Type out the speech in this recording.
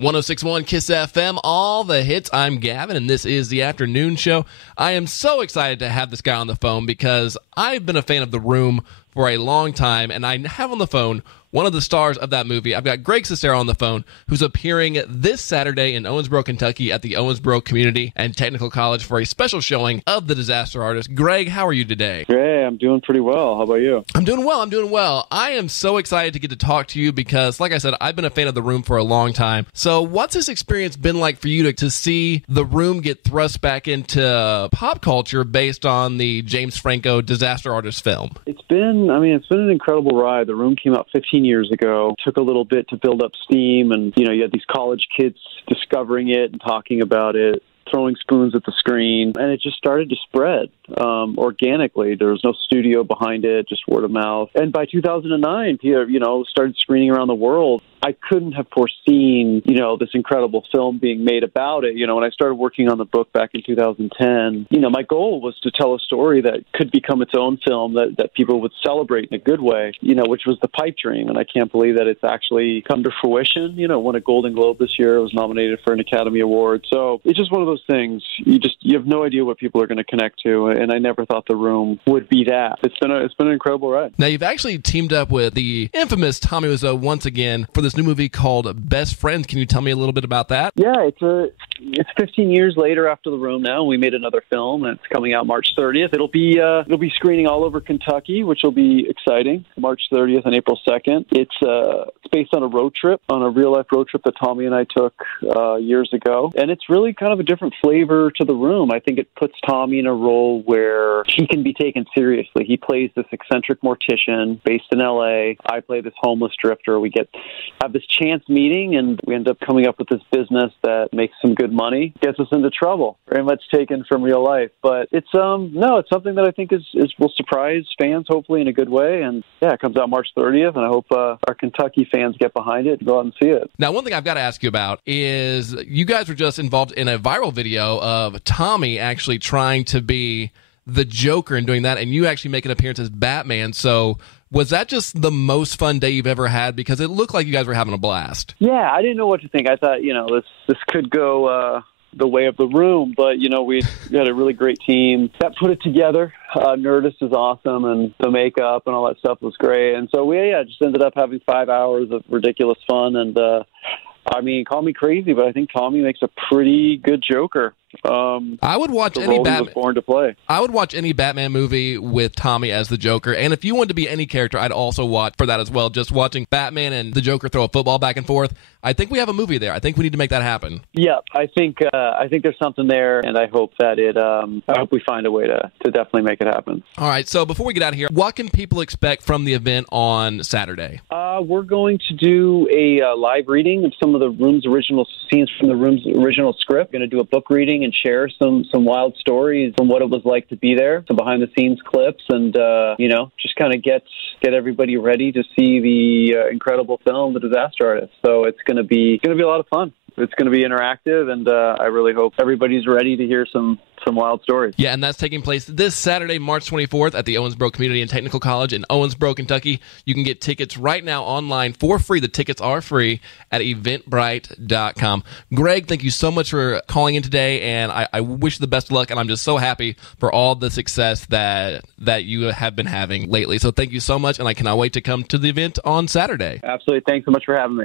106.1 Kiss FM, all the hits. I'm Gavin, and this is the afternoon show. I am so excited to have this guy on the phone because I've been a fan of The Room for a long time, and I have on the phone one of the stars of that movie. I've got Greg Sestero on the phone, who's appearing this Saturday in Owensboro, Kentucky at the Owensboro Community and Technical College for a special showing of The Disaster Artist. Greg, how are you today? Hey, I'm doing pretty well. How about you? I'm doing well. I am so excited to get to talk to you because, like I said, I've been a fan of The Room for a long time. So what's this experience been like for you to see The Room get thrust back into pop culture based on the James Franco Disaster Artist film? It's been an incredible ride. The Room came out 15 years ago. Took a little bit to build up steam, and you had these college kids discovering it and talking about it, throwing spoons at the screen, and it just started to spread organically. There was no studio behind it, just word of mouth. And by 2009, started screening around the world. I couldn't have foreseen, this incredible film being made about it. When I started working on the book back in 2010, my goal was to tell a story that could become its own film that people would celebrate in a good way, which was the pipe dream. And I can't believe that it's actually come to fruition. Won a Golden Globe this year, was nominated for an Academy Award. So it's just one of those things. You have no idea what people are going to connect to. And I never thought The Room would be that. It's been an incredible ride. Now, you've actually teamed up with the infamous Tommy Wiseau once again for this new movie called Best Friends. Can you tell me a little bit about that? Yeah, it's 15 years later after The Room now, and we made another film, and it's coming out March 30th. It'll be screening all over Kentucky, which will be exciting. March 30th and April 2nd. It's based on a real-life road trip that Tommy and I took years ago, and it's really kind of a different flavor to The Room. I think it puts Tommy in a role where he can be taken seriously. He plays this eccentric mortician based in L.A. I play this homeless drifter. We have this chance meeting, and we end up coming up with this business that makes some good money, gets us into trouble. Very much taken from real life, but it's something that I think will surprise fans, hopefully in a good way. And yeah, it comes out March 30th, and I hope our Kentucky fans get behind it and go out and see it. Now, one thing I've got to ask you about is you guys were just involved in a viral video of Tommy actually trying to be the Joker and doing that, and you actually make an appearance as Batman. So was that just the most fun day you've ever had? Because it looked like you guys were having a blast. Yeah, I didn't know what to think. I thought, this could go the way of The Room, but, we had a really great team that put it together. Nerdist is awesome, and the makeup and all that stuff was great. And so we just ended up having 5 hours of ridiculous fun. And, call me crazy, but I think Tommy makes a pretty good Joker. I would watch any Batman. Was born to play. I would watch any Batman movie with Tommy as the Joker, and if you wanted to be any character, I'd also watch for that as well. Just watching Batman and the Joker throw a football back and forth. I think we have a movie there. I think we need to make that happen. Yeah, I think there's something there, and I hope that I hope we find a way to definitely make it happen. All right. So before we get out of here, what can people expect from the event on Saturday? We're going to do a live reading of some of The Room's original scenes from The Room's original script. We're going to do a book reading and share some wild stories from what it was like to be there, some behind-the-scenes clips, and just kind of get everybody ready to see the incredible film, The Disaster Artist. So it's going to be a lot of fun. It's going to be interactive, and I really hope everybody's ready to hear some wild stories. Yeah, and that's taking place this Saturday, March 24th at the Owensboro Community and Technical College in Owensboro, Kentucky. You can get tickets right now online for free. The tickets are free at eventbrite.com. Greg, thank you so much for calling in today, and I wish you the best of luck, and I'm just so happy for all the success that you have been having lately. So thank you so much, and I cannot wait to come to the event on Saturday. Absolutely. Thanks so much for having me.